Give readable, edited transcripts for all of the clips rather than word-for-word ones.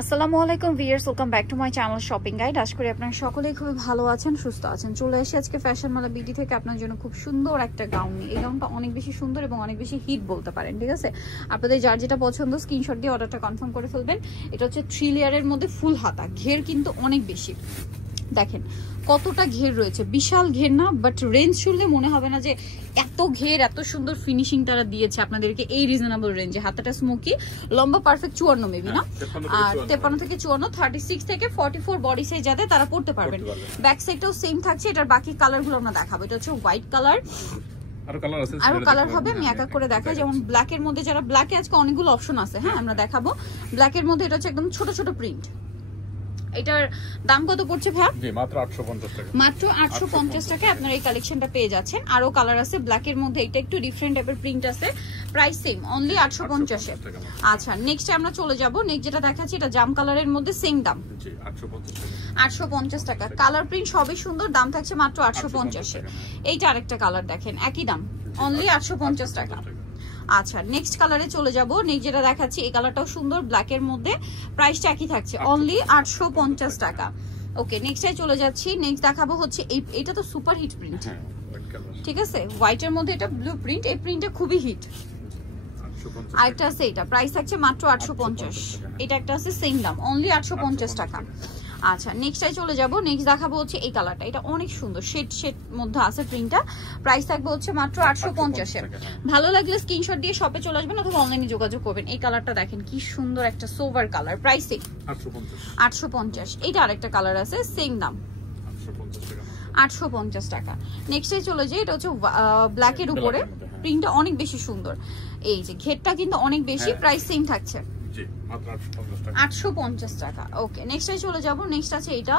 আসসালামু আলাইকুম viewers, welcome back to my channel shopping guide. আশা করি আপনারা সকলেই খুব ভালো আছেন, সুস্থ আছেন। চলে এসেছি আজকে ফ্যাশন মালা বিডি থেকে আপনার জন্য খুব সুন্দর একটা গাউন নিয়ে। এই গাউনটা অনেক বেশি সুন্দর এবং অনেক বেশি হিট বলতে পারেন, ঠিক আছে? আপনাদের যার যেটা পছন্দ স্ক্রিনশট দিয়ে অর্ডারটা কনফার্ম করে ফেলবেন। এটা হচ্ছে 3 লেয়ারের মধ্যে ফুল হাতা, ঘের কিন্তু অনেক বেশি। দেখেন কতটা ঘের রয়েছে, বিশাল ঘের না, বাট রেঞ্জ শুনলে মনে হবে না যে এত ঘের, এত সুন্দর ফিনিশিং তারা দিয়েছে আপনাদেরকে এই রিজনেবল রেঞ্জে। হাতাটা স্মোকি, লম্বা পারফেক্ট 54 মেবি না, আর 53 থেকে 54, 36 থেকে 44 বডি সাইজ যাতে তারা পড়তে পারবেন। ব্যাক সাইডটাও সেম থাকছে। এটার বাকি কালারগুলো আমরা দেখাবো। এটা হচ্ছে হোয়াইট কালার, আরো কালার হবে, আমি এক এক করে দেখাই। যেমন ব্ল্যাক এর মধ্যে, যারা ব্ল্যাকে আজকে অনেকগুলো অপশন আছে, হ্যাঁ আমরা দেখাবো। ব্ল্যাক এর মধ্যে এটা হচ্ছে একদম ছোট ছোট প্রিন্ট। এটার দাম কত পড়ছে ভাই? জি মাত্র 850 টাকা। মাত্র 850 টাকায় আপনারা এই কালেকশনটা পেয়ে যাচ্ছেন। আরো কালার আছে ব্ল্যাক এর মধ্যে, এটা একটু ডিফারেন্ট টাইপের প্রিন্ট আছে। প্রাইস সেম, অনলি 850 এ। আচ্ছা নেক্সট আমরা চলে যাব। নেক্সট যেটা দেখাচ্ছি এটা জাম কালারের মধ্যে, সেম দাম জি 850 টাকা। 850 টাকা। কালার প্রিন্ট সবই সুন্দর, দাম থাকছে মাত্র 850 এ। এইটা আরেকটা কালার দেখেন, একই দাম, অনলি 850 টাকা। আচ্ছা নেক্সট কালারে চলে যাব। নেক্সট যেটা দেখাচ্ছি এই কালারটাও সুন্দর, ব্ল্যাক এর মধ্যে, প্রাইসটা একই থাকছে, অনলি 850 টাকা। ওকে নেক্সটে চলে যাচ্ছি। নেক্সট দেখাবো হচ্ছে এটা তো সুপার হিট প্রিন্ট, ঠিক আছে? হোয়াইট এর মধ্যে এটা ব্লু প্রিন্ট, এই প্রিন্টটা খুবই হিট। আরেকটা আছে, এটা প্রাইস থাকছে মাত্র 850। এটা একটা আছে সেম দাম, অনলি 850 টাকা। আচ্ছা নেক্সটটাই চলে যাব। নেক্সট দেখাবো হচ্ছে এই কালারটা, এটা অনেক সুন্দর, শেড মধ্যে আছে প্রিন্টটা। প্রাইস থাকবে হচ্ছে মাত্র 850 এ। ভালো লাগলে স্ক্রিনশট দিয়ে শপে চলে আসবেন অথবা অনলাইনে যোগাযোগ করবেন। এই কালারটা দেখেন কি সুন্দর, একটা সোভার কালার, প্রাইস 850। এটা আরেকটা কালার আছে, সেম দাম 850 টাকা। নেক্সটে চলে যাই। এটা হচ্ছে ব্ল্যাক এর উপরে, প্রিন্টটা অনেক বেশি সুন্দর। এই যে ঘেরটা কিন্তু অনেক বেশি, প্রাইস সেম থাকছে 850 টাকা। ওকে নেক্সটে চলে যাব। নেক্সট আছে এটা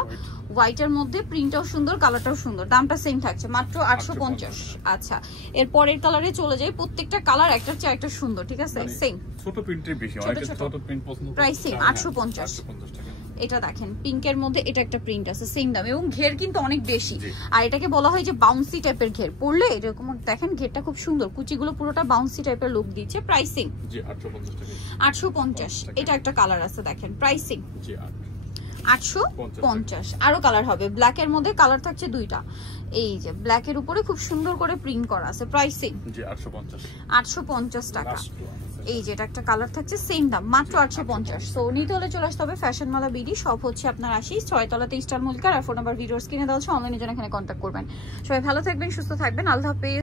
হোয়াইট এর মধ্যে, প্রিন্টটাও সুন্দর, কালারটাও সুন্দর, দামটা সেম থাকছে মাত্র 850। আচ্ছা এর পরের কালারে চলে যাই। প্রত্যেকটা কালার একটার চেয়ে একটা সুন্দর, ঠিক আছে? সেম ছোট প্রিন্টের বেশি, অনেকে ছোট প্রিন্ট পছন্দ করে। প্রাইস সেম 850 টাকা। এটা দেখেন পিঙ্কের মধ্যে, এটা একটা প্রিন্ট আছে, সেম দাম, এবং ঘের কিন্তু অনেক বেশি। আর এটাকে বলা হয় যে বাউন্সি টাইপের ঘের, পড়লে এরকম দেখেন ঘেরটা খুব সুন্দর, কুচিগুলো পুরোটা বাউন্সি টাইপের লুক দিচ্ছে। প্রাইসিং জি 850 টাকা। 850। এটা একটা কালার আছে দেখেন, প্রাইসিং জি 850। আরো কালার হবে, ব্ল্যাক এর মধ্যে কালার থাকছে দুইটা। এই যে ব্ল্যাক এর উপরে খুব সুন্দর করে প্রিন্ট করা আছে। প্রাইসিং জি 850 টাকা। এই যে এটা একটা কালার থাকছে, সেম দাম মাত্র 850। সো নিতে হলে চলে আসতে হবে ফ্যাশন মালা বিডি। সব হচ্ছে আপনার 6 তলাতে স্টার মল্লিকার। আর ফোন নাম্বার ভিডিওস কিনে দেওয়া হচ্ছে, অনলাইনে জন্য এখানে কন্ট্যাক্ট করবেন। সবাই ভালো থাকবেন, সুস্থ থাকবেন, আল্লাহ হাফেজ।